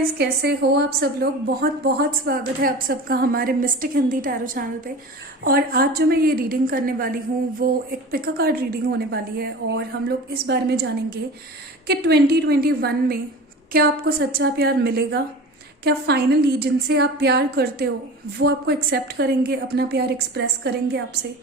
Guys, कैसे हो आप सब लोग। बहुत बहुत स्वागत है आप सबका हमारे मिस्टिक हिंदी टैरो चैनल पे। और आज जो मैं ये रीडिंग करने वाली हूँ वो एक पिका कार्ड रीडिंग होने वाली है। और हम लोग इस बारे में जानेंगे कि 2021 में क्या आपको सच्चा प्यार मिलेगा। क्या फाइनली जिनसे आप प्यार करते हो वो आपको एक्सेप्ट करेंगे, अपना प्यार एक्सप्रेस करेंगे आपसे।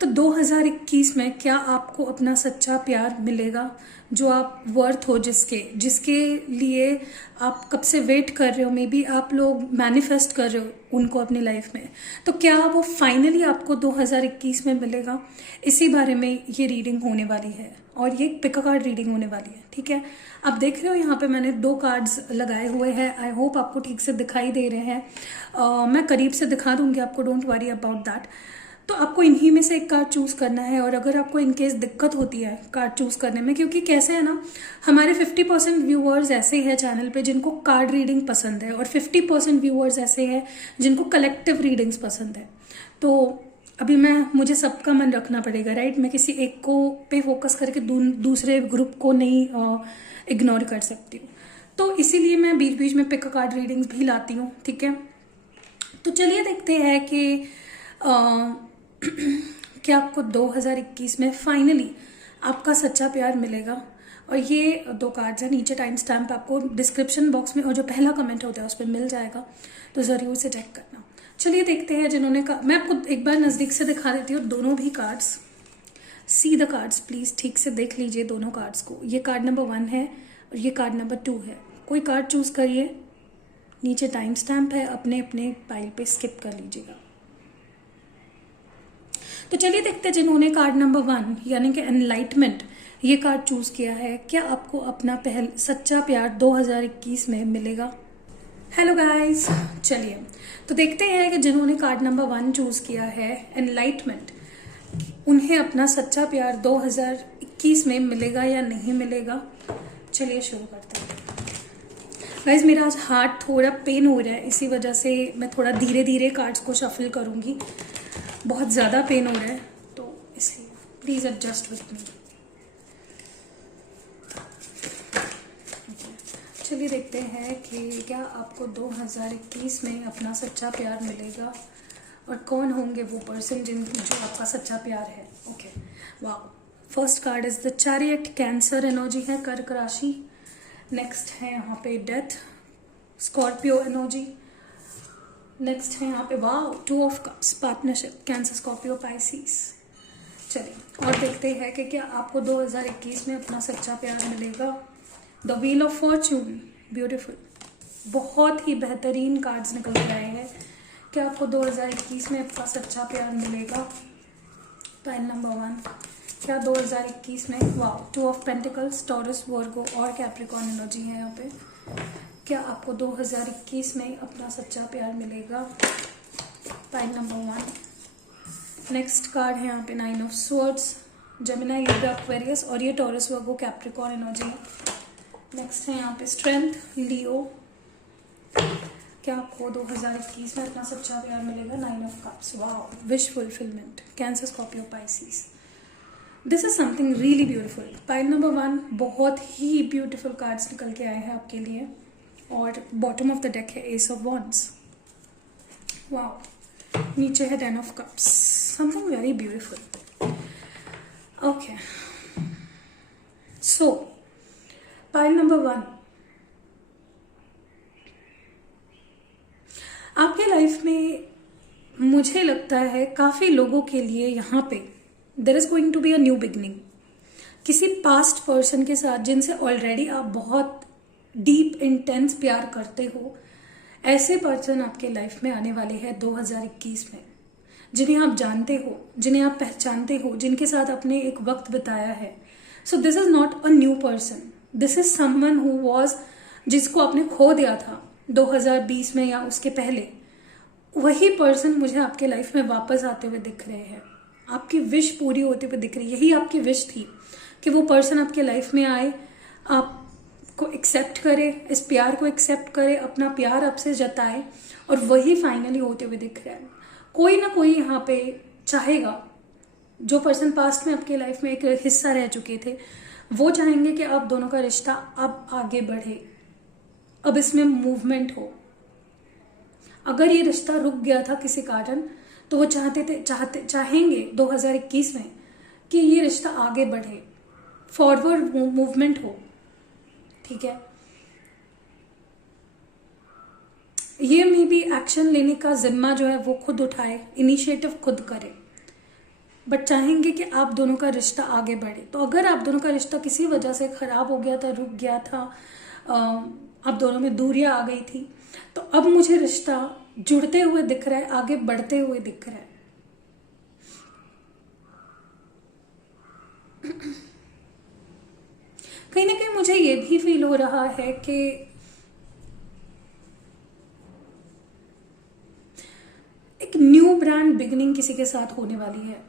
तो 2021 में क्या आपको अपना सच्चा प्यार मिलेगा, जो आप वर्थ हो, जिसके जिसके लिए आप कब से वेट कर रहे हो, मे बी आप लोग मैनिफेस्ट कर रहे हो उनको अपनी लाइफ में। तो क्या वो फाइनली आपको 2021 में मिलेगा, इसी बारे में ये रीडिंग होने वाली है। और ये पिका कार्ड रीडिंग होने वाली है, ठीक है। आप देख रहे हो यहाँ पे मैंने 2 कार्ड्स लगाए हुए हैं। आई होप आपको ठीक से दिखाई दे रहे हैं। मैं करीब से दिखा दूंगी आपको, डोंट वरी अबाउट दैट। तो आपको इन्हीं में से एक कार्ड चूज करना है। और अगर आपको इनकेस दिक्कत होती है कार्ड चूज करने में, क्योंकि कैसे है ना, हमारे 50% व्यूअर्स ऐसे हैं चैनल पे जिनको कार्ड रीडिंग पसंद है, और 50% व्यूअर्स ऐसे हैं जिनको कलेक्टिव रीडिंग्स पसंद है। तो अभी मुझे सबका मन रखना पड़ेगा, राइट। मैं किसी एक को पे फोकस करके दूसरे ग्रुप को नहीं इग्नोर कर सकती हूँ। तो इसीलिए मैं बीच बीच में पिक कार्ड रीडिंग्स भी लाती हूँ, ठीक है। तो चलिए देखते हैं कि क्या आपको 2021 में फाइनली आपका सच्चा प्यार मिलेगा। और ये 2 कार्ड्स हैं। नीचे टाइम स्टैम्प आपको डिस्क्रिप्शन बॉक्स में और जो पहला कमेंट होता है उस पर मिल जाएगा, तो ज़रूर से चेक करना। चलिए देखते हैं जिन्होंने मैं आपको एक बार नज़दीक से दिखा देती हूँ दोनों भी cards. See the cards please, ठीक से देख लीजिए दोनों कार्ड्स को। ये कार्ड नंबर 1 है और ये कार्ड नंबर 2 है। कोई कार्ड चूज़ करिए, नीचे टाइम स्टैम्प है, अपने अपने पाइल पे स्किप कर लीजिएगा। तो चलिए देखते हैं जिन्होंने कार्ड नंबर 1 यानी कि एनलाइटमेंट ये कार्ड चूज किया है, क्या आपको अपना सच्चा प्यार 2021 में मिलेगा। हेलो गाइस, चलिए तो देखते हैं कि जिन्होंने कार्ड नंबर 1 चूज किया है एनलाइटमेंट, उन्हें अपना सच्चा प्यार 2021 में मिलेगा या नहीं मिलेगा। चलिए शुरू करते हैं। गाइस, मेरा आज हार्ट थोड़ा पेन हो रहा है, इसी वजह से मैं थोड़ा धीरे धीरे कार्ड्स को शफल करूंगी। बहुत ज़्यादा पेन हो रहा है, तो इसलिए प्लीज़ एडजस्ट विथ मी। चलिए देखते हैं कि क्या आपको 2021 में अपना सच्चा प्यार मिलेगा और कौन होंगे वो पर्सन जो आपका सच्चा प्यार है। ओके, वाह। First card is the chariot, cancer energy है, कर्क राशि। नेक्स्ट है यहाँ पे डेथ, स्कॉर्पियो एनर्जी। नेक्स्ट है यहाँ पे वाव 2 of cups, partnership, cancer, Scorpio, Pisces. चलिए और देखते हैं कि क्या आपको 2021 में अपना सच्चा प्यार मिलेगा। The wheel of Fortune, beautiful, बहुत ही बेहतरीन कार्ड्स निकल के आए हैं। क्या आपको 2021 में अपना सच्चा प्यार मिलेगा। पाइल नंबर 1, क्या 2021 में वाव 2 ऑफ पेंटिकल्स, टॉरस, वर्गो और कैप्रिकॉर्न एनर्जी है यहाँ पे। क्या आपको 2021 में अपना सच्चा प्यार मिलेगा। Pile number 1। नेक्स्ट कार्ड है यहाँ पे 9 of swords, Gemini, Libra, Aquarius और ये टॉरस, वर्गो, कैप्रिकॉर्न एनर्जी है। नेक्स्ट है यहाँ पे स्ट्रेंथ, लियो। क्या आपको 2021 में अपना सच्चा प्यार मिलेगा। 9 of cups, wow, wish fulfilment, cancer, Scorpio, Pisces. This is something really beautiful. Pile number 1, बहुत ही ब्यूटीफुल कार्ड्स निकल के आए हैं आपके लिए। और बॉटम ऑफ द डेक है एस ऑफ वॉन्ड्स, वाओ। नीचे है 10 of cups, something very beautiful. Okay, so pile number 1, आपके लाइफ में मुझे लगता है काफी लोगों के लिए यहाँ पे there is going to be a new beginning. किसी पास्ट पर्सन के साथ जिनसे ऑलरेडी आप बहुत डीप इंटेंस प्यार करते हो, ऐसे पर्सन आपके लाइफ में आने वाले हैं 2021 में, जिन्हें आप जानते हो, जिन्हें आप पहचानते हो, जिनके साथ आपने एक वक्त बिताया है। So this is not a new person, this is someone who was, जिसको आपने खो दिया था 2020 में या उसके पहले। वही पर्सन मुझे आपके लाइफ में वापस आते हुए दिख रहे हैं, आपकी विश पूरी होते हुए दिख रही है। यही आपकी विश थी कि वो पर्सन आपके लाइफ में आए, आपको एक्सेप्ट करे, इस प्यार को एक्सेप्ट करे, अपना प्यार आपसे जताए, और वही फाइनली होते हुए दिख रहा है। कोई ना कोई यहाँ पे चाहेगा, जो पर्सन पास्ट में आपके लाइफ में एक हिस्सा रह चुके थे, वो चाहेंगे कि आप दोनों का रिश्ता अब आगे बढ़े। अब इसमें मूवमेंट हो। अगर ये रिश्ता रुक गया था किसी कारण, तो वो चाहेंगे 2021 में कि ये रिश्ता आगे बढ़े, फॉरवर्ड मूवमेंट हो। ठीक है, ये मे भी एक्शन लेने का जिम्मा जो है वो खुद उठाए, इनिशिएटिव खुद करे, बट चाहेंगे कि आप दोनों का रिश्ता आगे बढ़े। तो अगर आप दोनों का रिश्ता किसी वजह से खराब हो गया था, रुक गया था, आप दोनों में दूरियां आ गई थी, तो अब मुझे रिश्ता जुड़ते हुए दिख रहा है, आगे बढ़ते हुए दिख रहा है। कहीं ना कहीं मुझे ये भी फील हो रहा है कि एक न्यू ब्रांड बिगनिंग किसी के साथ होने वाली है।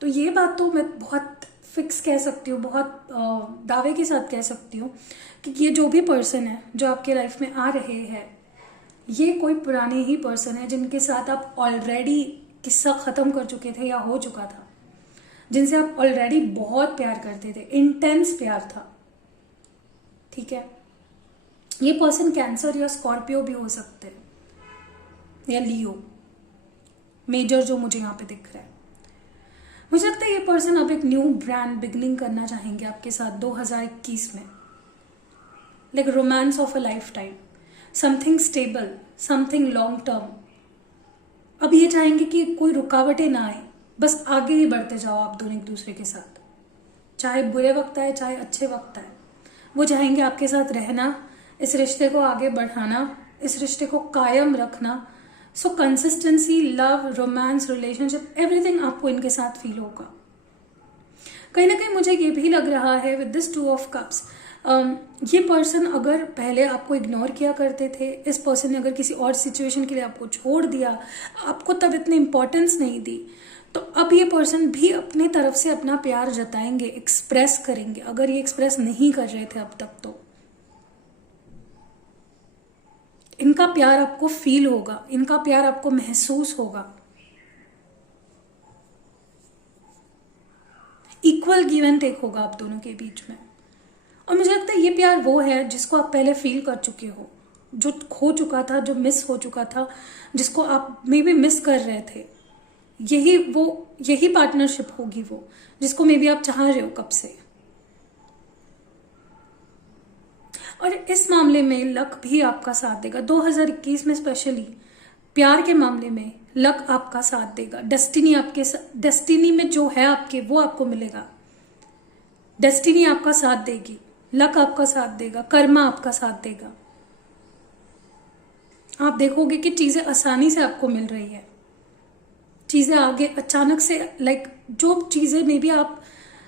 तो ये बात तो मैं बहुत फिक्स कह सकती हूँ, बहुत दावे के साथ कह सकती हूँ कि ये जो भी पर्सन है जो आपके लाइफ में आ रहे हैं, ये कोई पुराने ही पर्सन है जिनके साथ आप ऑलरेडी किस्सा ख़त्म कर चुके थे या हो चुका था, जिनसे आप ऑलरेडी बहुत प्यार करते थे, इंटेंस प्यार था। ठीक है, ये पर्सन कैंसर या स्कॉर्पियो भी हो सकते हैं, या लियो, मेजर जो मुझे यहाँ पे दिख रहा है। मुझे लगता है ये पर्सन अब एक न्यू ब्रांड बिगनिंग करना चाहेंगे आपके साथ 2021 में, like romance of a life time, something stable, something long term. अब ये चाहेंगे कि कोई रुकावटें ना आए, बस आगे ही बढ़ते जाओ आप दोनों एक दूसरे के साथ, चाहे बुरे वक्त आए चाहे अच्छे वक्त आए। वो चाहेंगे आपके साथ रहना, इस रिश्ते को आगे बढ़ाना, इस रिश्ते को कायम रखना। सो consistency, love, romance, relationship, everything आपको इनके साथ फील होगा। कहीं ना कहीं मुझे ये भी लग रहा है विद दिस 2 ऑफ कप्स, ये पर्सन अगर पहले आपको इग्नोर किया करते थे, इस पर्सन ने अगर किसी और सिचुएशन के लिए आपको छोड़ दिया, आपको तब इतनी इंपॉर्टेंस नहीं दी, तो अब ये पर्सन भी अपने तरफ से अपना प्यार जताएंगे, एक्सप्रेस करेंगे। अगर ये एक्सप्रेस नहीं कर रहे थे अब तक, तो इनका प्यार आपको फील होगा, इनका प्यार आपको महसूस होगा। इक्वल गिव एंड टेक होगा आप दोनों के बीच में। और मुझे लगता है ये प्यार वो है जिसको आप पहले फील कर चुके हो, जो खो चुका था, जो मिस हो चुका था, जिसको आप मे बी मिस कर रहे थे। यही पार्टनरशिप होगी वो जिसको मे बी आप चाह रहे हो कब से। और इस मामले में लक भी आपका साथ देगा 2021 में, स्पेशली प्यार के मामले में लक आपका साथ देगा। डेस्टिनी में जो है आपके, वो आपको मिलेगा। डेस्टिनी आपका साथ देगी, लक आपका साथ देगा, कर्मा आपका साथ देगा। आप देखोगे कि चीजें आसानी से आपको मिल रही है, चीजें आगे अचानक से, लाइक जो चीजें में भी आप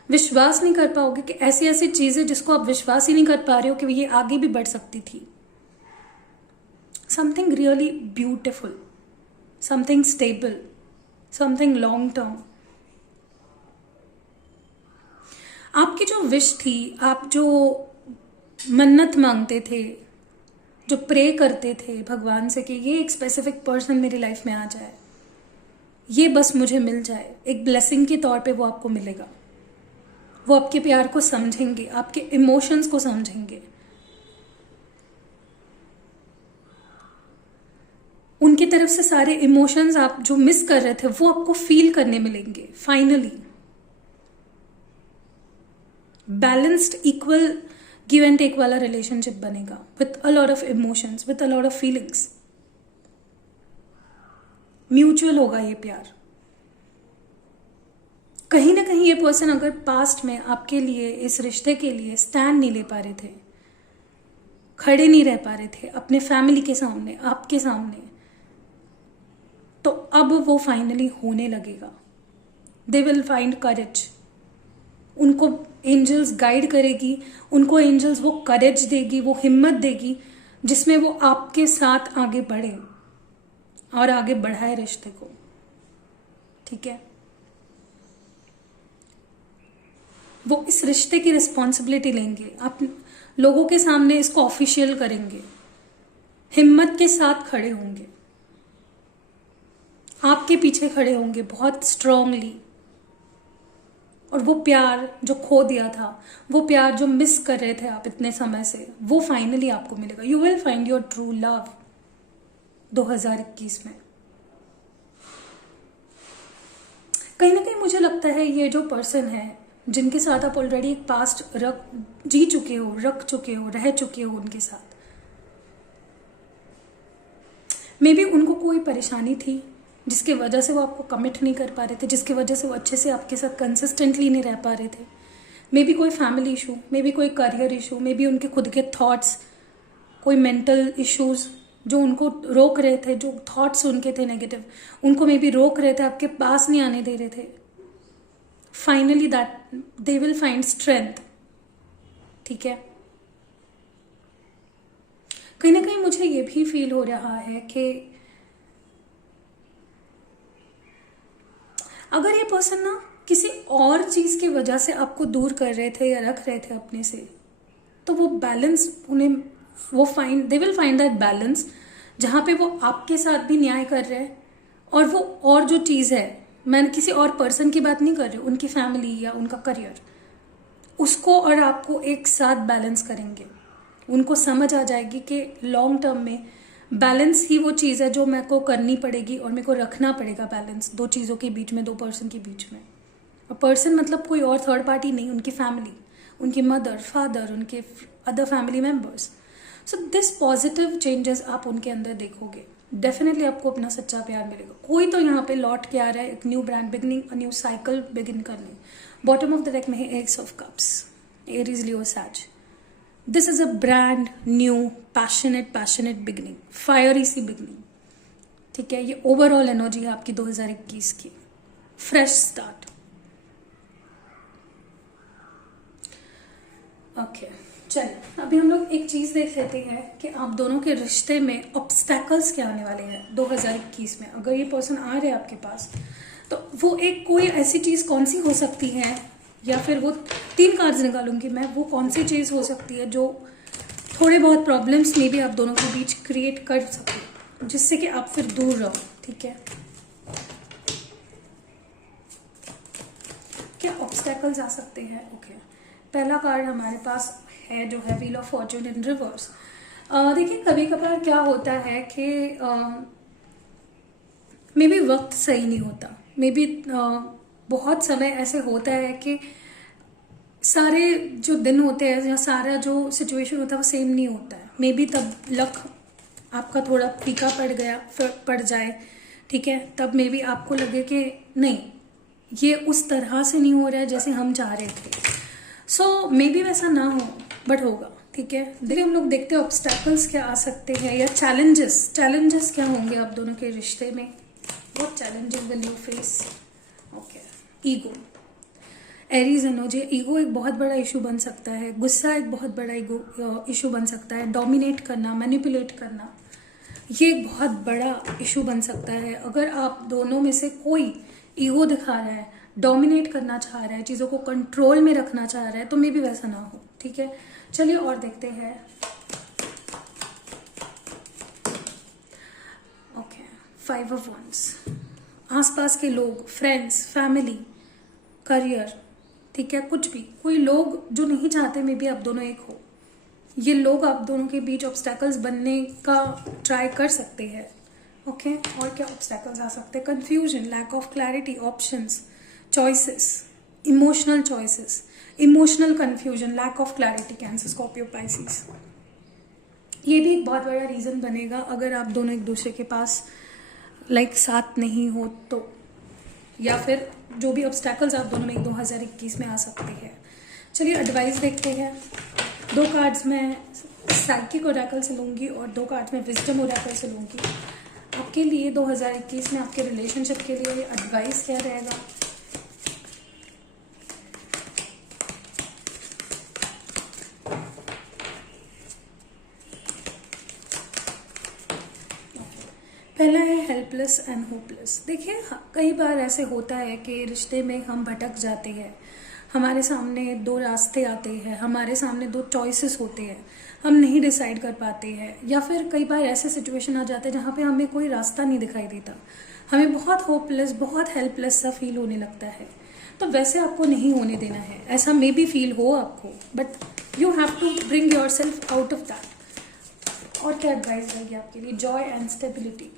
विश्वास नहीं कर पाओगे, कि ऐसी ऐसी चीजें जिसको आप विश्वास ही नहीं कर पा रहे हो कि ये आगे भी बढ़ सकती थी। Something really beautiful, something stable, something long term. आपकी जो विश थी, आप जो मन्नत मांगते थे, जो प्रे करते थे भगवान से कि ये एक स्पेसिफिक पर्सन मेरी लाइफ में आ जाए, ये बस मुझे मिल जाए, एक ब्लेसिंग के तौर पे वो आपको मिलेगा। वो आपके प्यार को समझेंगे, आपके इमोशंस को समझेंगे, उनकी तरफ से सारे इमोशंस आप जो मिस कर रहे थे वो आपको फील करने मिलेंगे। Finally balanced, equal give and take वाला रिलेशनशिप बनेगा, with a lot of emotions, with a lot of feelings. Mutual होगा ये प्यार। कहीं ना कहीं ये पर्सन अगर पास्ट में आपके लिए, इस रिश्ते के लिए स्टैंड नहीं ले पा रहे थे, खड़े नहीं रह पा रहे थे अपने फैमिली के सामने, आपके सामने, तो अब वो फाइनली होने लगेगा। दे विल फाइंड करेज। उनको एंजल्स गाइड करेगी, उनको एंजल्स वो करेज देगी, वो हिम्मत देगी जिसमें वो आपके साथ आगे बढ़े और आगे बढ़ाए रिश्ते को। ठीक है, वो इस रिश्ते की रिस्पॉन्सिबिलिटी लेंगे, आप लोगों के सामने इसको ऑफिशियल करेंगे, हिम्मत के साथ खड़े होंगे, आपके पीछे खड़े होंगे बहुत स्ट्रांगली। और वो प्यार जो खो दिया था, वो प्यार जो मिस कर रहे थे आप इतने समय से, वो फाइनली आपको मिलेगा। You will find your true love 2021 में। कहीं ना कहीं मुझे लगता है ये जो पर्सन है जिनके साथ आप ऑलरेडी एक पास्ट जी चुके हो, रख चुके हो, रह चुके हो उनके साथ, मे बी उनको कोई परेशानी थी जिसकी वजह से वो आपको कमिट नहीं कर पा रहे थे, जिसकी वजह से वो अच्छे से आपके साथ कंसिस्टेंटली नहीं रह पा रहे थे। मे बी कोई फैमिली इशू, मे बी कोई करियर इशू, मे बी उनके खुद के थॉट्स, कोई मेंटल इश्यूज जो उनको रोक रहे थे, जो थॉट्स उनके थे नेगेटिव, उनको मे बी रोक रहे थे, आपके पास नहीं आने दे रहे थे। Finally that they will find strength. ठीक है, कहीं ना कहीं मुझे ये भी फील हो रहा है कि अगर ये पर्सन ना किसी और चीज की वजह से आपको दूर कर रहे थे या रख रहे थे अपने से, तो वो बैलेंस उन्हें they will find that balance जहां पे वो आपके साथ भी न्याय कर रहे हैं, और वो और जो चीज है, मैं किसी और पर्सन की बात नहीं कर रही, उनकी फैमिली या उनका करियर, उसको और आपको एक साथ बैलेंस करेंगे। उनको समझ आ जाएगी कि लॉन्ग टर्म में बैलेंस ही वो चीज़ है जो मेरे को करनी पड़ेगी और मेरे को रखना पड़ेगा बैलेंस दो चीज़ों के बीच में, दो पर्सन के बीच में। और पर्सन मतलब कोई और थर्ड पार्टी नहीं, उनकी फैमिली, उनकी मदर, फादर, उनके other family members. So this positive changes आप उनके अंदर देखोगे, डेफिनेटली आपको अपना सच्चा प्यार मिलेगा। कोई तो यहाँ पे लौट के आ रहा है, एक new brand beginning, new cycle begin करने। बॉटम ऑफ द डेक में है ace of cups, Aries, Leo, Sag. This is a brand new passionate beginning, fiery see beginning. ठीक है, ये ओवरऑल एनर्जी है आपकी 2021 की, फ्रेश स्टार्ट। ओके, चलिए अभी हम लोग एक चीज देख लेते हैं कि आप दोनों के रिश्ते में ऑब्स्टैकल्स क्या आने वाले हैं 2021 में। अगर ये पर्सन आ रहे हैं आपके पास, तो वो एक कोई ऐसी चीज कौन सी हो सकती है, या फिर वो 3 कार्ड्स निकालूंगी मैं, वो कौन सी चीज हो सकती है जो थोड़े बहुत प्रॉब्लम्स में भी आप दोनों के बीच क्रिएट कर सके, जिससे कि आप फिर दूर रहो। ठीक है, क्या ऑब्स्टैकल्स आ सकते हैं? ओके, पहला कार्ड हमारे पास है जो है wheel of Fortune in reverse. देखिए, कभी कभार क्या होता है कि मे बी वक्त सही नहीं होता, मे बी बहुत समय ऐसे होता है कि सारे जो दिन होते हैं या सारा जो सिचुएशन होता है वो सेम नहीं होता है। मे बी तब लक आपका थोड़ा फीका पड़ जाए। ठीक है, तब मे बी आपको लगे कि नहीं, ये उस तरह से नहीं हो रहा है जैसे हम चाह रहे थे। सो मे बी वैसा ना हो, बट होगा। ठीक है, देखिए हम लोग देखते हैं ऑब्स्टैकल्स क्या आ सकते हैं, या चैलेंजेस क्या होंगे आप दोनों के रिश्ते में। What challenges will you face? Okay, ego, Aries energy. Ego एक बहुत बड़ा इशू बन सकता है, गुस्सा एक बहुत बड़ा ईगो इशू बन सकता है, डोमिनेट करना, मैनिपुलेट करना, ये एक बहुत बड़ा इशू बन सकता है। अगर आप दोनों में से कोई ईगो दिखा रहा है, डोमिनेट करना चाह रहा है, चीज़ों को कंट्रोल में रखना चाह रहा है, तो मे भी वैसा ना हो। ठीक है, चलिए और देखते हैं। Okay, 5 of wands. आसपास के लोग, फ्रेंड्स, फैमिली, करियर, ठीक है, कुछ भी, कोई लोग जो नहीं चाहते मे बी आप दोनों एक हो, ये लोग आप दोनों के बीच ऑब्स्टैकल्स बनने का ट्राई कर सकते हैं। ओके, और क्या ऑब्स्टैकल्स आ सकते हैं? Confusion, lack of clarity, options, choices, emotional choices, emotional confusion, lack of clarity, cancer, Scorpio, Pisces. ये भी एक बहुत बड़ा रीजन बनेगा अगर आप दोनों एक दूसरे के पास साथ नहीं हो तो, या फिर जो भी ऑब्स्टैकल्स आप दोनों में 2021 में आ सकते हैं। चलिए एडवाइस देखते हैं। 2 कार्ड्स मैं साइकिक ओरेकल से लूंगी और 2 कार्ड्स मैं विजडम ओरेकल से लूंगी। आपके लिए 2021 में आपके रिलेशनशिप के लिए एडवाइस क्या रहेगा? पहला है हेल्पलेस एंड होपलेस। देखिए, कई बार ऐसे होता है कि रिश्ते में हम भटक जाते हैं, हमारे सामने 2 रास्ते आते हैं, हमारे सामने 2 चॉइसेस होते हैं, हम नहीं डिसाइड कर पाते हैं, या फिर कई बार ऐसे सिचुएशन आ जाते हैं जहाँ पे हमें कोई रास्ता नहीं दिखाई देता, हमें बहुत होपलेस, बहुत हेल्पलेस सा फील होने लगता है। तो वैसे आपको नहीं होने देना है, ऐसा मे बी फील हो आपको, but you have to bring yourself out of that. और क्या एडवाइस रहेगी आपके लिए? Joy and stability.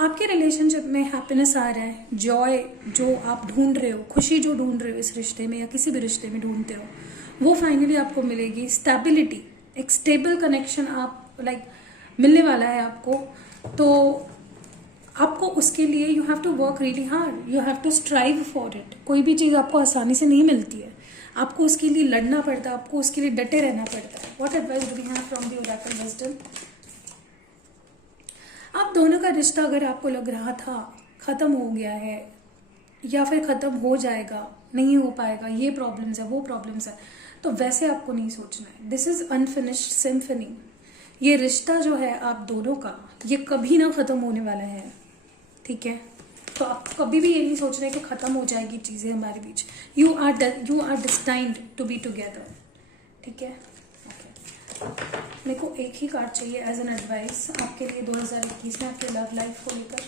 आपके रिलेशनशिप में हैप्पीनेस आ रहा है, जॉय जो आप ढूंढ रहे हो, खुशी जो ढूंढ रहे हो इस रिश्ते में या किसी भी रिश्ते में ढूंढते हो, वो फाइनली आपको मिलेगी। स्टेबिलिटी, एक स्टेबल कनेक्शन आप मिलने वाला है आपको। तो आपको उसके लिए you have to work really hard, you have to strive for it. कोई भी चीज़ आपको आसानी से नहीं मिलती है, आपको उसके लिए लड़ना पड़ता है, आपको उसके लिए डटे रहना पड़ता है। What advice do we have from the oracle wisdom? आप दोनों का रिश्ता अगर आपको लग रहा था ख़त्म हो गया है या फिर ख़त्म हो जाएगा, नहीं हो पाएगा, ये प्रॉब्लम्स है वो प्रॉब्लम्स है, तो वैसे आपको नहीं सोचना है। This is unfinished symphony. ये रिश्ता जो है आप दोनों का, ये कभी ना ख़त्म होने वाला है, ठीक है? तो आप कभी भी ये नहीं सोच रहे कि ख़त्म हो जाएगी चीज़ें हमारे बीच। You are destined to be together, ठीक है? मेरे को एक ही कार्ड चाहिए एज एन एडवाइस आपके लिए 2021 में आपके लव लाइफ को लेकर।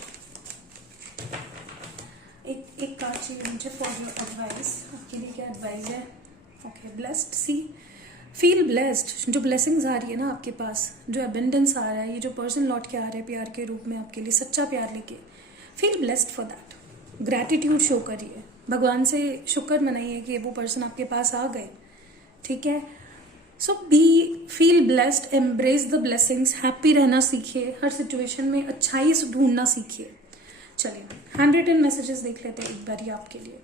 एक कार्ड चाहिए मुझे फॉर योर एडवाइस। आपके लिए क्या एडवाइस है? Okay, blessed. See, feel blessed. जो ब्लेसिंग्स आ रही है ना आपके पास, जो अबेंडेंस आ रहा है, ये जो पर्सन लौट के आ रहा है प्यार के रूप में आपके लिए, सच्चा प्यार लेके, feel blessed for that. Gratitude show करिए, भगवान से शुक्र मनाइए कि वो पर्सन आपके पास आ गए, ठीक है? So feel blessed, embrace the blessings, happy रहना सीखिए, हर सिचुएशन में अच्छाई ढूंढना सीखिए। चलिए, हैंड रिटन मैसेजेस देख लेते हैं एक बारी आपके लिए।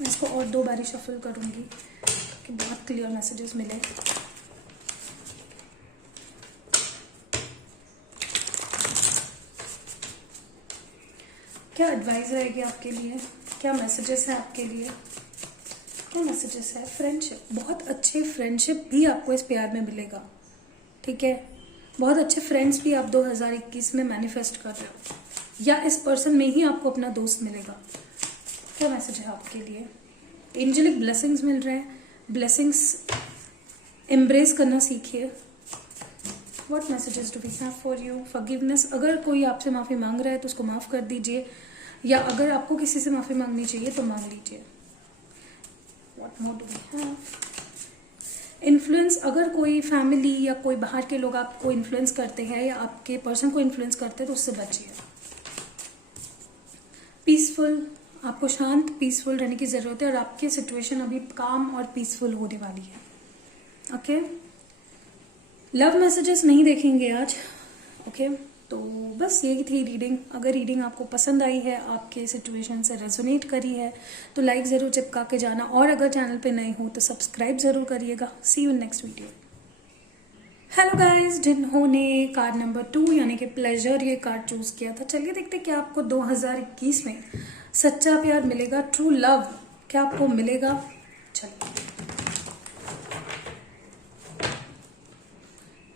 मैं इसको और 2 बारी शफल करूंगी कि बहुत क्लियर मैसेजेस मिले। क्या एडवाइस रहेगी आपके लिए? क्या मैसेजेस है आपके लिए? क्या मैसेजेस है? फ्रेंडशिप, बहुत अच्छे फ्रेंडशिप भी आपको इस प्यार में मिलेगा, ठीक है? बहुत अच्छे फ्रेंड्स भी आप 2021 में मैनिफेस्ट कर रहे हो, या इस पर्सन में ही आपको अपना दोस्त मिलेगा। क्या मैसेज है आपके लिए? एंजेलिक ब्लेसिंग्स मिल रहे हैं, ब्लेसिंग्स एम्ब्रेस करना सीखिए। What messages do we have for you? Forgiveness, अगर कोई आपसे माफ़ी मांग रहा है तो उसको माफ़ कर दीजिए, या अगर आपको किसी से माफ़ी मांगनी चाहिए तो मांग लीजिए। What more do we have? Influence, अगर कोई फैमिली या कोई बाहर के लोग आपको इन्फ्लुएंस करते हैं या आपके पर्सन को इन्फ्लुएंस करते हैं तो उससे बचिए। पीसफुल, आपको शांत पीसफुल रहने की ज़रूरत है और आपकी सिचुएशन अभी काम और पीसफुल होने वाली है, ओके? लव मैसेजेस नहीं देखेंगे आज, ओके? तो बस यही थी रीडिंग। अगर रीडिंग आपको पसंद आई है, आपके सिचुएशन से रेजोनेट करी है, तो लाइक ज़रूर चिपका के जाना, और अगर चैनल पे नए हो तो सब्सक्राइब ज़रूर करिएगा। See you in next video. Hello guys, जिन्होंने कार्ड नंबर 2 यानी कि प्लेजर ये कार्ड चूज़ किया था, चलिए देखते हैं क्या आपको 2021 में सच्चा प्यार मिलेगा, ट्रू लव क्या आपको मिलेगा। चलिए,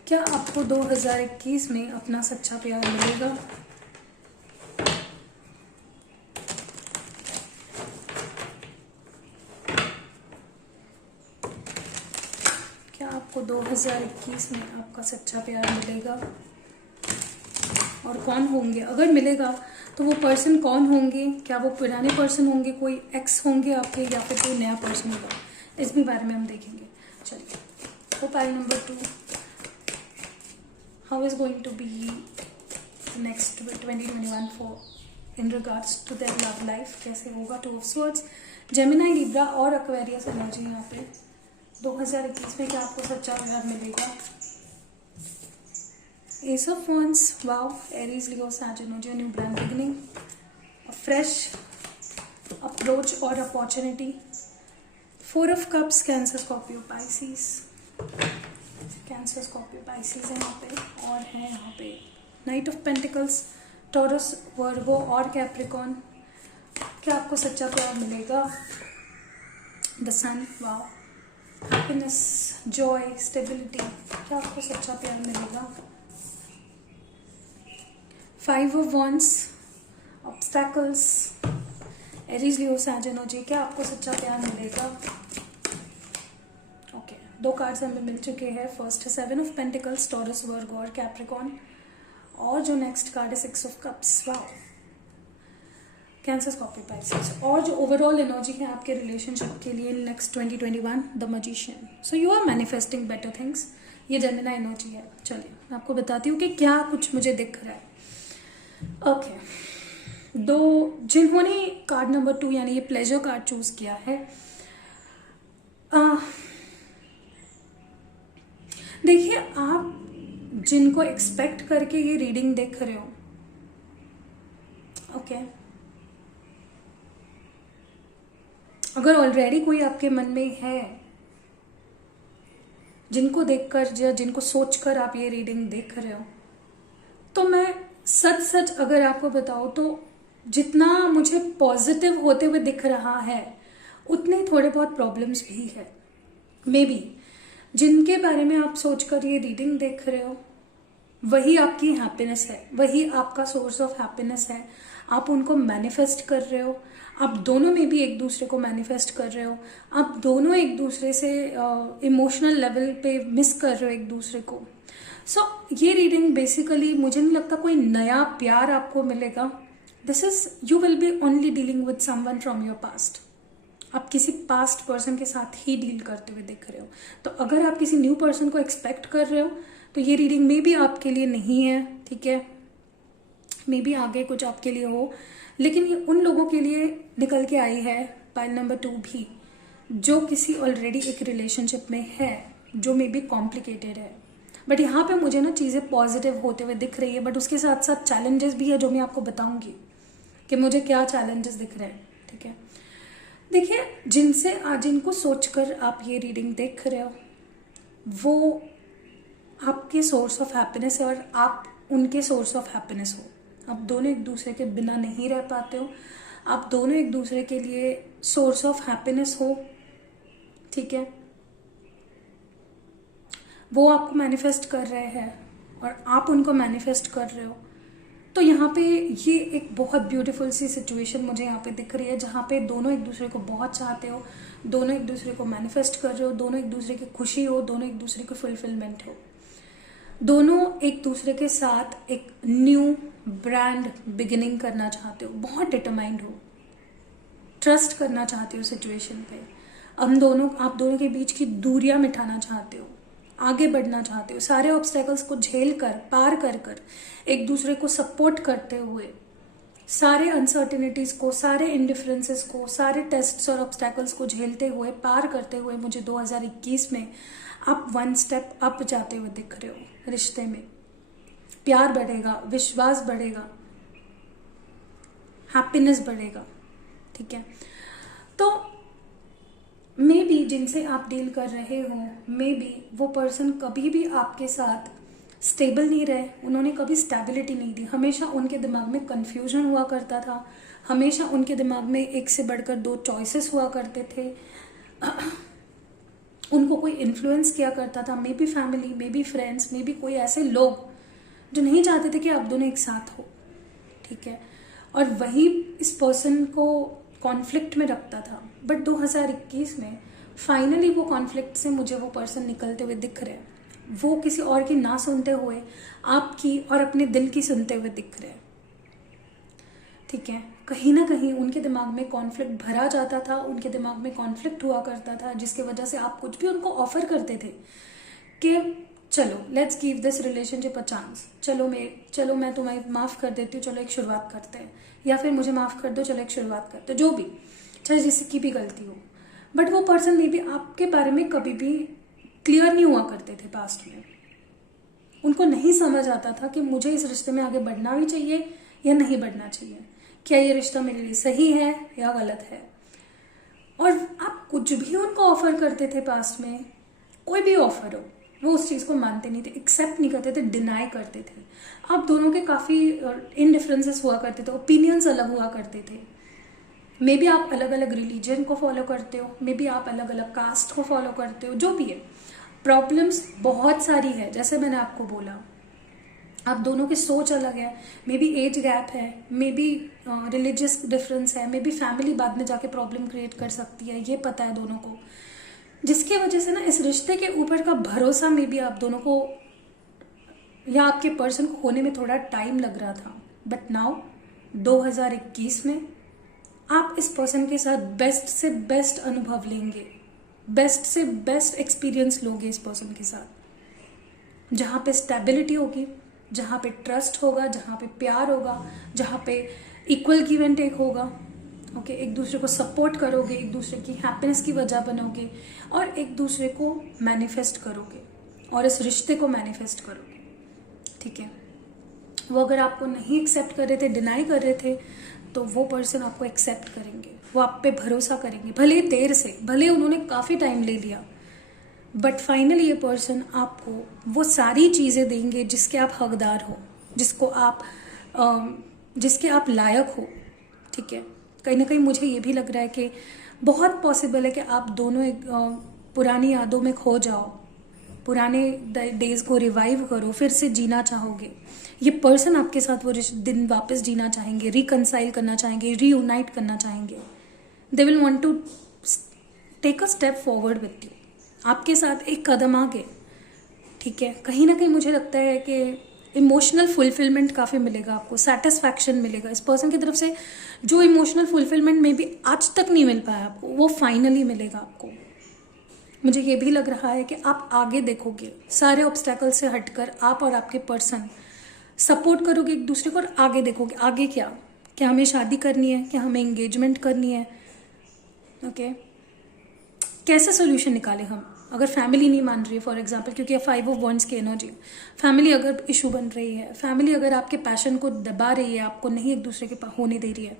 क्या आपको 2021 में अपना सच्चा प्यार मिलेगा? क्या आपको 2021 में आपका सच्चा प्यार मिलेगा, और कौन होंगे? अगर मिलेगा तो वो पर्सन कौन होंगे? क्या वो पुराने पर्सन होंगे, कोई एक्स होंगे आपके, या फिर कोई नया पर्सन होगा? इस भी बारे में हम देखेंगे। चलिए, तो pile number 2, how is going to be next 2021 for in regards to their love life? कैसे होगा? 2 ऑफ स्वॉर्ड्स, जेमिनी, लिब्रा और एक्वेरियस एनर्जी। यहाँ पे 2021 में क्या आपको सच्चा प्यार मिलेगा? Ace of Wands, wow, Aries, Leo, Sagittarius, new brand beginning, a fresh approach or opportunity. 4 of Cups, Cancer, Scorpio, Pisces, Cancer, Scorpio, Pisces है यहाँ पे, और है यहाँ पे Knight of Pentacles, Taurus, Virgo और Capricorn। क्या आपको सच्चा प्यार मिलेगा? The Sun, wow, happiness, joy, stability, क्या आपको सच्चा प्यार मिलेगा? 5 of Wands, obstacles, Aries, Leo, Sagittarius, क्या आपको सच्चा प्यार मिलेगा? ओके, 2 कार्ड्स हमें मिल चुके हैं। फर्स्ट है 7 of Pentacles, Taurus, Virgo और Capricorn, और जो नेक्स्ट कार्ड है 6 of Cups। Wow, Cancer, Scorpio, Pisces. और जो ओवरऑल एनर्जी है आपके रिलेशनशिप के लिए next 2021, the magician. So you are manifesting better things. ये जेमिनी एनर्जी है। चलिए मैं आपको बताती हूँ कि क्या कुछ मुझे दिख रहा है। ओके, जिन्होंने कार्ड नंबर 2 यानी ये प्लेजर कार्ड चूज किया है, देखिए आप जिनको एक्सपेक्ट करके ये रीडिंग देख रहे हो, ओके, अगर ऑलरेडी कोई आपके मन में है जिनको देखकर या जिनको सोचकर आप ये रीडिंग देख रहे हो, तो मैं सच सच अगर आपको बताऊं तो जितना मुझे पॉजिटिव होते हुए दिख रहा है उतने थोड़े बहुत प्रॉब्लम्स भी है। मे बी जिनके बारे में आप सोचकर ये रीडिंग देख रहे हो वही आपकी हैप्पीनेस है, वही आपका सोर्स ऑफ हैप्पीनेस है। आप उनको मैनिफेस्ट कर रहे हो, आप दोनों में भी एक दूसरे को मैनिफेस्ट कर रहे हो, आप दोनों एक दूसरे से इमोशनल लेवल पे मिस कर रहे हो एक दूसरे को। सो ये रीडिंग बेसिकली मुझे नहीं लगता कोई नया प्यार आपको मिलेगा। This is you will be only dealing with someone from your past. आप किसी पास्ट पर्सन के साथ ही डील करते हुए दिख रहे हो। तो अगर आप किसी न्यू पर्सन को एक्सपेक्ट कर रहे हो तो ये रीडिंग मे बी आपके लिए नहीं है, ठीक है, मे बी आगे कुछ आपके लिए हो, लेकिन ये उन लोगों के लिए निकल के आई है पाइल नंबर 2 भी, जो किसी ऑलरेडी एक रिलेशनशिप में है जो मे बी कॉम्प्लिकेटेड है। बट यहाँ पे मुझे ना चीज़ें पॉजिटिव होते हुए दिख रही है, बट उसके साथ साथ चैलेंजेस भी है जो मैं आपको बताऊंगी कि मुझे क्या चैलेंजेस दिख रहे हैं, ठीक है। देखिए जिनको सोचकर आप ये रीडिंग देख रहे हो वो आपके सोर्स ऑफ हैप्पीनेस है और आप उनके सोर्स ऑफ हैप्पीनेस हो। आप दोनों एक दूसरे के बिना नहीं रह पाते हो, आप दोनों एक दूसरे के लिए सोर्स ऑफ हैप्पीनेस हो, ठीक है। वो आपको मैनिफेस्ट कर रहे हैं और आप उनको मैनिफेस्ट कर रहे हो। तो यहाँ पे ये एक बहुत ब्यूटीफुल सी सिचुएशन मुझे यहाँ पे दिख रही है, जहाँ पे दोनों एक दूसरे को बहुत चाहते हो, दोनों एक दूसरे को मैनिफेस्ट कर रहे हो, दोनों एक दूसरे की खुशी हो, दोनों एक दूसरे की फुलफिलमेंट हो, दोनों एक दूसरे के साथ एक न्यू ब्रांड बिगिनिंग करना चाहते हो, बहुत डिटरमाइंड हो, ट्रस्ट करना चाहते हो सिचुएशन पे। आप दोनों के बीच की दूरियां मिटाना चाहते हो, आगे बढ़ना चाहते हो, सारे ऑब्स्टेकल्स को झेल कर पार कर कर एक दूसरे को सपोर्ट करते हुए, सारे अनसर्टिनिटीज को, सारे इंडिफरेंसेस को, सारे टेस्ट्स और ऑब्स्टेकल्स को झेलते हुए पार करते हुए मुझे 2021 में आप 1 स्टेप अप जाते हुए दिख रहे हो। रिश्ते में प्यार बढ़ेगा, विश्वास बढ़ेगा, हैप्पीनेस बढ़ेगा, ठीक है। तो मे बी जिनसे आप डील कर रहे हो, मे बी वो पर्सन कभी भी आपके साथ स्टेबल नहीं रहे, उन्होंने कभी स्टेबिलिटी नहीं दी। हमेशा उनके दिमाग में कंफ्यूजन हुआ करता था, हमेशा उनके दिमाग में एक से बढ़कर 2 चॉइसेस हुआ करते थे। उनको कोई इन्फ्लुएंस किया करता था, may be family, may be friends, may be कोई ऐसे लोग जो नहीं चाहते थे कि आप दोनों एक साथ हो, ठीक है। और वही इस पर्सन को कॉन्फ्लिक्ट में रखता था। बट 2021 में फाइनली वो कॉन्फ्लिक्ट से मुझे वो पर्सन निकलते हुए दिख रहे हैं। वो किसी और की ना सुनते हुए आपकी और अपने दिल की सुनते हुए दिख रहे हैं, ठीक है। कहीं ना कहीं उनके दिमाग में कॉन्फ्लिक्ट भरा जाता था, उनके दिमाग में कॉन्फ्लिक्ट हुआ करता था, जिसकी वजह से आप कुछ भी उनको ऑफर करते थे कि चलो let's give this relationship a chance, चलो मैं तुम्हें माफ़ कर देती हूँ, चलो एक शुरुआत करते हैं, या फिर मुझे माफ़ कर दो, चलो एक शुरुआत करते हैं, जो भी, चाहे जिसकी भी गलती हो। बट वो पर्सन मे भी आपके बारे में कभी भी क्लियर नहीं हुआ करते थे पास्ट में। उनको नहीं समझ आता था कि मुझे इस रिश्ते में आगे बढ़ना भी चाहिए या नहीं बढ़ना चाहिए, क्या ये रिश्ता मेरे लिए सही है या गलत है। और आप कुछ भी उनको ऑफर करते थे पास्ट में, कोई भी ऑफर हो, वो उस चीज़ को मानते नहीं थे, एक्सेप्ट नहीं करते थे, डिनाई करते थे। आप दोनों के काफ़ी इनडिफरेंसेस हुआ करते थे, ओपिनियंस अलग हुआ करते थे। मे बी आप अलग अलग रिलीजन को फॉलो करते हो, मे बी आप अलग अलग कास्ट को फॉलो करते हो, जो भी है, प्रॉब्लम्स बहुत सारी है। जैसे मैंने आपको बोला, आप दोनों की सोच अलग है, मे बी एज गैप है, मे बी रिलीजियस डिफरेंस है, मे बी फैमिली बाद में जाके प्रॉब्लम क्रिएट कर सकती है, ये पता है दोनों को, जिसकी वजह से ना इस रिश्ते के ऊपर का भरोसा मे बी आप दोनों को या आपके पर्सन को होने में थोड़ा टाइम लग रहा था। बट नाउ 2021 में आप इस पर्सन के साथ बेस्ट से बेस्ट अनुभव लेंगे, बेस्ट से बेस्ट एक्सपीरियंस लोगे इस पर्सन के साथ, जहाँ पे स्टेबिलिटी होगी, जहाँ पे ट्रस्ट होगा, जहाँ पे प्यार होगा, जहाँ पे इक्वल गिव एंड टेक होगा। ओके, एक दूसरे को सपोर्ट करोगे, एक दूसरे की हैप्पीनेस की वजह बनोगे और एक दूसरे को मैनिफेस्ट करोगे और इस रिश्ते को मैनिफेस्ट करोगे। ठीक है, वो अगर आपको नहीं एक्सेप्ट कर रहे थे, डिनाई कर रहे थे, तो वो पर्सन आपको एक्सेप्ट करेंगे, वो आप पे भरोसा करेंगे, भले ही देर से, भले उन्होंने काफ़ी टाइम ले लिया, बट फाइनली ये पर्सन आपको वो सारी चीज़ें देंगे जिसके आप हकदार हो, जिसके आप लायक हो। ठीक है, कहीं ना कहीं मुझे ये भी लग रहा है कि बहुत पॉसिबल है कि आप दोनों एक पुरानी यादों में खो जाओ, पुराने डेज को रिवाइव करो, फिर से जीना चाहोगे। ये पर्सन आपके साथ वो दिन वापस जीना चाहेंगे, रिकनसाइल करना चाहेंगे, रीयूनाइट करना चाहेंगे। They will want to take a step forward with you, आपके साथ एक कदम आगे। ठीक है, कहीं ना कहीं मुझे लगता है कि इमोशनल फुलफिलमेंट काफ़ी मिलेगा आपको, सेटिस्फैक्शन मिलेगा इस पर्सन की तरफ से। जो इमोशनल फुलफिलमेंट में भी आज तक नहीं मिल पाया आपको, वो फाइनली मिलेगा आपको। मुझे ये भी लग रहा है कि आप आगे देखोगे, सारे ऑब्स्टेकल से हटकर आप और आपके पर्सन सपोर्ट करोगे एक दूसरे को और आगे देखोगे। आगे क्या हमें शादी करनी है, क्या हमें एंगेजमेंट करनी है। ओके, कैसे सोल्यूशन निकाले हम, अगर फैमिली नहीं मान रही है फॉर एग्जांपल, क्योंकि 5 ऑफ वॉन्ड्स की एनर्जी, फैमिली अगर इशू बन रही है, फैमिली अगर आपके पैशन को दबा रही है, आपको नहीं एक दूसरे के होने दे रही है,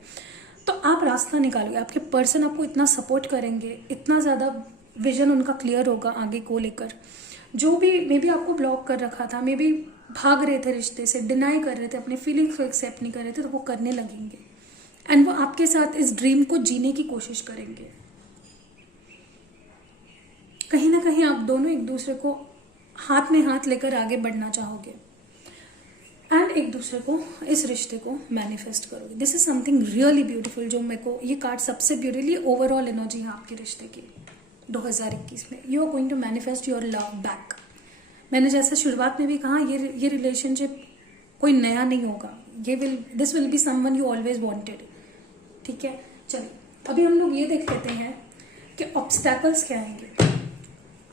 तो आप रास्ता निकालोगे। आपके पर्सन आपको इतना सपोर्ट करेंगे, इतना ज़्यादा विजन उनका क्लियर होगा आगे को लेकर। जो भी मे बी आपको ब्लॉक कर रखा था, मे बी भाग रहे थे रिश्ते से, डिनाई कर रहे थे, अपने फीलिंग्स को एक्सेप्ट नहीं कर रहे थे, तो वो करने लगेंगे एंड वो आपके साथ इस ड्रीम को जीने की कोशिश करेंगे। कहीं ना कहीं आप दोनों एक दूसरे को हाथ में हाथ लेकर आगे बढ़ना चाहोगे एंड एक दूसरे को, इस रिश्ते को मैनिफेस्ट करोगे। This is something really beautiful. जो मेरे को ये कार्ड सबसे ब्यूटीफुली ओवरऑल एनर्जी है आपके रिश्ते की 2021 में। You are going to manifest your love back. मैंने जैसे शुरुआत में भी कहा, ये रिलेशनशिप कोई नया नहीं होगा, this will be someone you always wanted. ठीक है, चलिए अभी हम लोग ये देख लेते हैं कि ऑब्स्टैकल्स क्या आएंगे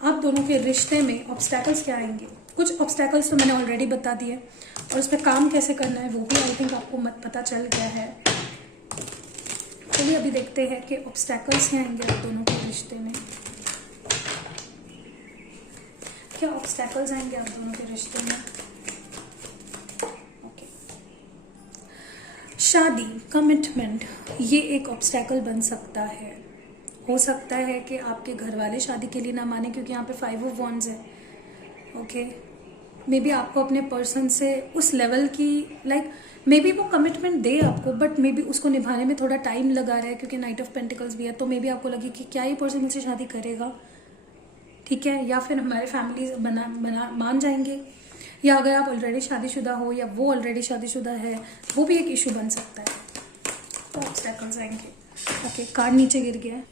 आप दोनों के रिश्ते में। ऑब्स्टैकल्स क्या आएंगे, कुछ ऑब्स्टैकल्स तो मैंने ऑलरेडी बता दिए और उस पर काम कैसे करना है वो भी आई थिंक आपको पता चल गया है। चलिए अभी देखते हैं कि ऑब्स्टैकल्स क्या आएंगे आप दोनों के रिश्ते में। क्या ऑब्स्टैकल्स आएंगे आप दोनों के रिश्ते में। ओके, शादी, कमिटमेंट, ये एक ऑब्स्टैकल बन सकता है। हो सकता है कि आपके घर वाले शादी के लिए ना माने, क्योंकि यहाँ पे 5 ऑफ वॉन्ड्स है। ओके, मे बी आपको अपने पर्सन से उस लेवल की मे बी वो कमिटमेंट दे आपको, बट मे बी उसको निभाने में थोड़ा टाइम लगा रहा है, क्योंकि नाइट ऑफ पेंटिकल्स भी है। तो मे बी आपको लगे कि क्या ये पर्सन मुझसे शादी करेगा, ठीक है, या फिर हमारे फैमिली मान जाएंगे, या अगर आप ऑलरेडी शादीशुदा हो या वो ऑलरेडी शादीशुदा है, वो भी एक इशू बन सकता है। तो ऑब्स्टैकल्स आएंगे। ओके, कार्ड नीचे गिर गया है।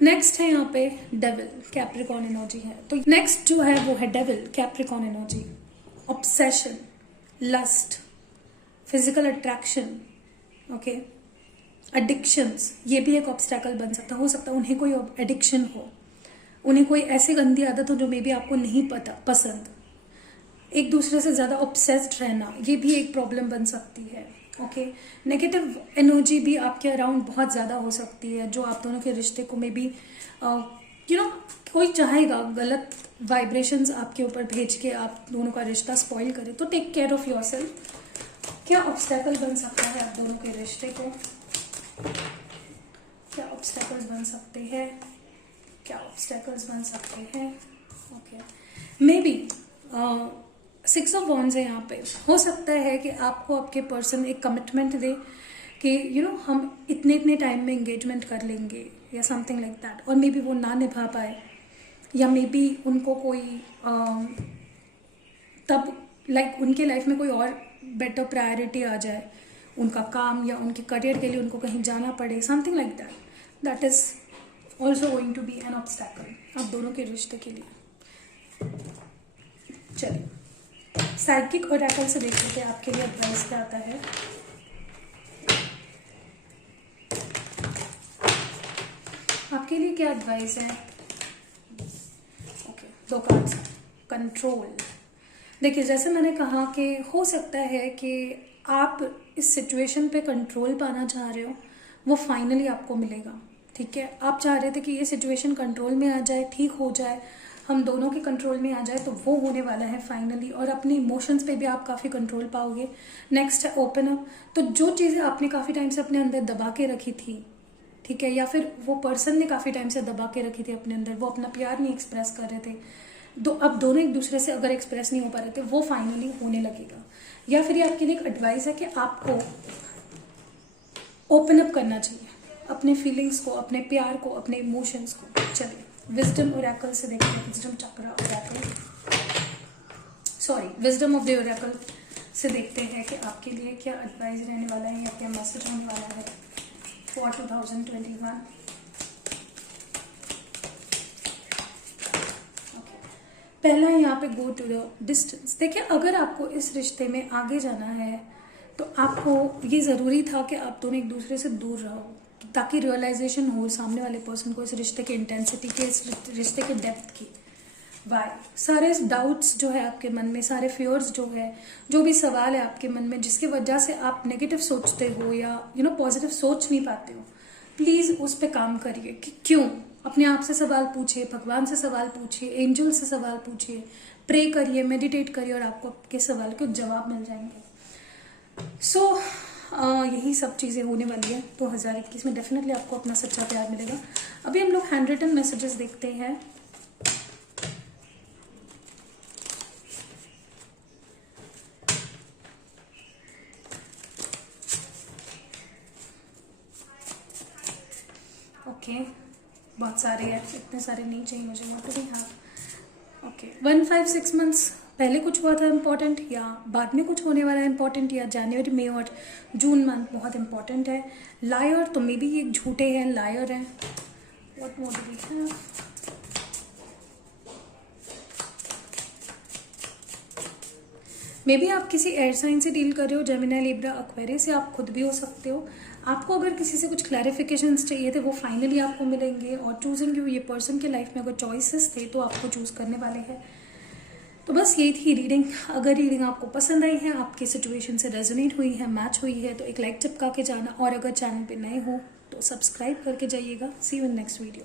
नेक्स्ट है यहाँ पे डेविल, कैप्रिकॉर्न एनर्जी है। तो नेक्स्ट जो है वो है devil, Capricorn energy. Obsession, lust, physical attraction, okay, addictions, ये भी एक ऑब्स्टैकल बन सकता है। हो सकता है उन्हें कोई एडिक्शन हो, उन्हें कोई ऐसी गंदी आदत हो जो मे बी आपको नहीं पसंद। एक दूसरे से ज़्यादा ऑब्सेस्ड रहना, ये भी एक प्रॉब्लम बन सकती है। ओके, नेगेटिव एनर्जी भी आपके अराउंड बहुत ज़्यादा हो सकती है, जो आप दोनों के रिश्ते को मे बी कोई चाहेगा गलत वाइब्रेशंस आपके ऊपर भेज के आप दोनों का रिश्ता स्पॉइल करे। तो टेक केयर ऑफ योरसेल्फ। क्या ऑब्स्टैकल बन सकता है आप दोनों के रिश्ते को, क्या ऑब्स्टैकल्स बन सकते हैं, क्या ऑब्स्टैकल्स बन सकते हैं। Okay, may be 6 of wands है यहाँ पे। हो सकता है कि आपको आपके पर्सन एक कमिटमेंट दे कि हम इतने टाइम में एंगेजमेंट कर लेंगे या समथिंग लाइक दैट, और मे बी वो ना निभा पाए, या मे बी उनको कोई तब उनके लाइफ में कोई और बेटर प्रायोरिटी आ जाए, उनका काम या उनके करियर के लिए उनको कहीं जाना पड़े, something like that. That is also going to be an obstacle आप दोनों के रिश्ते के लिए। चलिए साइकिक ओरेकल से देख लेते हैं आपके लिए एडवाइस क्या आता है। आपके लिए क्या एडवाइस है? Okay, 2 cards. कंट्रोल। देखिए, जैसे मैंने कहा कि हो सकता है कि आप इस सिचुएशन पे कंट्रोल पाना चाह रहे हो, वो फाइनली आपको मिलेगा। ठीक है, आप चाह रहे थे कि ये सिचुएशन कंट्रोल में आ जाए, ठीक हो जाए, हम दोनों के कंट्रोल में आ जाए, तो वो होने वाला है फाइनली। और अपने इमोशंस पे भी आप काफ़ी कंट्रोल पाओगे। नेक्स्ट है ओपन अप। तो जो चीज़ें आपने काफ़ी टाइम से अपने अंदर दबा के रखी थी, ठीक है, या फिर वो पर्सन ने काफ़ी टाइम से दबा के रखी थी अपने अंदर, वो अपना प्यार नहीं एक्सप्रेस कर रहे थे, अब दोनों एक दूसरे से अगर एक्सप्रेस नहीं हो पा रहे थे, वो फाइनली होने लगेगा। या फिर ये आपके लिए एक एडवाइस है कि आपको ओपन अप करना चाहिए अपने फीलिंग्स को, अपने प्यार को, अपने इमोशंस को। चलिए, विजडम ओरेकल से देखते हैं, विजडम चक्र Oracle, sorry, wisdom of the Oracle से देखते हैं कि आपके लिए क्या एडवाइस रहने वाला है या क्या मैसेज होने वाला है फॉर 2021। पहला है यहाँ पे गो टू द डिस्टेंस। देखिए, अगर आपको इस रिश्ते में आगे जाना है तो आपको ये ज़रूरी था कि आप दोनों एक दूसरे से दूर रहो, ताकि रियलाइजेशन हो सामने वाले पर्सन को इस रिश्ते की इंटेंसिटी के, इस रिश्ते के डेप्थ की। वाई सारे डाउट्स जो है आपके मन में, सारे फियर्स जो है, जो भी सवाल है आपके मन में जिसकी वजह से आप नेगेटिव सोचते हो या पॉजिटिव सोच नहीं पाते हो, प्लीज़ उस पर काम करिए कि क्यों। अपने आप से सवाल पूछिए, भगवान से सवाल पूछिए, एंजल से सवाल पूछिए, प्रे करिए, मेडिटेट करिए, और आपको आपके सवाल के जवाब मिल जाएंगे। सो यही सब चीज़ें होने वाली है 2021 में। डेफिनेटली आपको अपना सच्चा प्यार मिलेगा। अभी हम लोग हैंड रिटन मैसेजेस देखते हैं। ओके, बहुत सारे हैं, इतने सारे नहीं चाहिए मुझे, not to be have. Okay, 1-5-6 months पहले कुछ हुआ था इम्पोर्टेंट, या बाद में कुछ होने वाला है इम्पोर्टेंट, या जनवरी मई और जून मंथ बहुत इम्पोर्टेंट है। लायर, तो मे बी ये झूठे हैं, लायर हैं। What more do we have? Maybe आप किसी एयर साइन से डील कर रहे हो, जेमिनी, लिब्रा, एक्वेरियस, या आप खुद भी हो सकते हो। आपको अगर किसी से कुछ क्लैरिफिकेशंस चाहिए थे, वो फाइनली आपको मिलेंगे। और चूजिंग यू, ये पर्सन के लाइफ में अगर चॉइसेस थे तो आपको चूज करने वाले हैं। तो बस यही थी रीडिंग। अगर रीडिंग आपको पसंद आई है, आपकी सिचुएशन से रेजोनेट हुई है, मैच हुई है, तो एक लाइक चिपका के जाना। और अगर चैनल पे नए हो तो सब्सक्राइब करके जाइएगा। सी यू इन नेक्स्ट वीडियो।